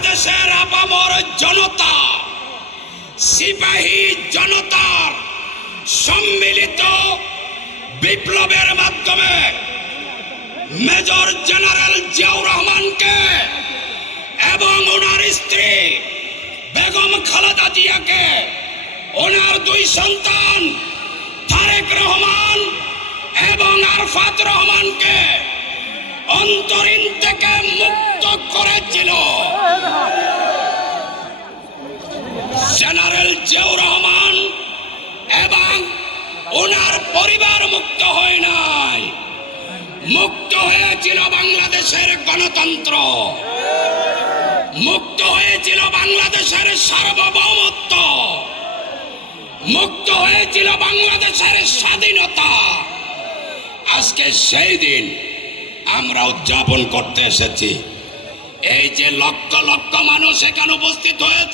বাংলাদেশের আপামর জনতা, সিপাহী জনতার সম্মিলিত বিপ্লবের মাধ্যমে মেজর জেনারেল জিয়াউর রহমানকে এবং ওনার স্ত্রী বেগম খালেদা জিয়াকে, ওনার দুই সন্তান তারেক রহমান এবং আরফাত রহমানকে অন্তরীণ থেকে মুক্ত করেছিল। জেনারেল জিয়াউর রহমান এবং ওনার পরিবার মুক্ত হয় নাই, মুক্ত হয়েছিল বাংলাদেশের গণতন্ত্র, মুক্ত হয়েছিল বাংলাদেশের সার্বভৌমত্ব, মুক্ত হয়েছিল বাংলাদেশের স্বাধীনতা। আজকে সেই দিন আমরা উদযাপন করতে এসেছি। এই যে লক্ষ লক্ষ মানুষ এখানে উপস্থিত হয়েছে,